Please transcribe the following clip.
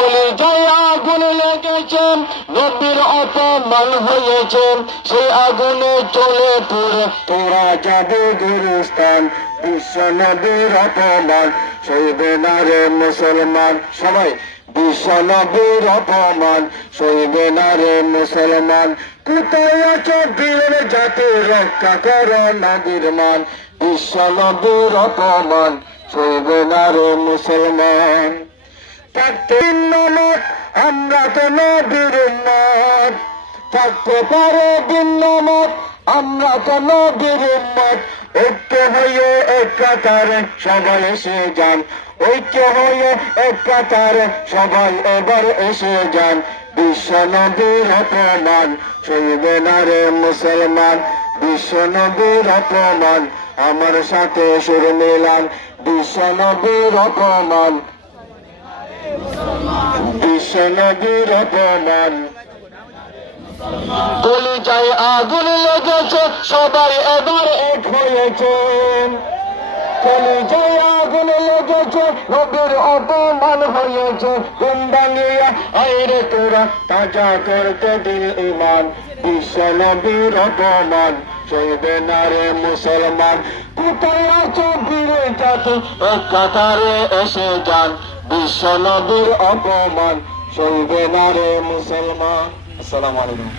কলিজায় আগুন লেগেছে, নবীর অপমান হয়েছে, সেই আগুনে চলে পুরে তোরা যাবে গুরুস্থান। বিশ্ব নবীর অপমান সইবে না রে মুসলমান। সবাই বিশ্ব নবীর অপমান সইবে না রে মুসলমান। কোথায় আছো বীর জাতি, রক্ষা করো নবীর মান। বিশ্ব নবীর অপমান সইবে না রে মুসলমান। থাকতে ভিন্নমত, আমরা তো নবীর উম্মত। থাকতে পারে ভিন্নমত, আমরা তো নবীর উম্মত। ঐক্য হয়ে এক কাতারে সবাই এসে যান, ঐক্য হয়ে এক কাতারে সবাই এবার এসে যান। বিশ্ব নবীর অপমান সইবে না রে মুসলমান। বিশ্ব নবীর অপমান আমার সাথে সুর মিলান। বিশ্ব নবীর অপমান, বিশ্ব নবীর অপমান। কলিজায় আগুন লেগেছে, সবাই এবার এক হয়েছে। কলিজায় আগুন লেগেছে, নবীর অপমান হয়েছে। ঘুম ভাঙিয়া আইরে তোরা তাজা করতে দিল ইমান। বিশ্ব নবীর অপমান সইবে না রে মুসলমান। কোথায় আছো বীর জাতি, এক কাতারে এসে যান। বিশ্ব নবীর অপমান সইবে না রে মুসলমান। আসসালামু আলাইকুম।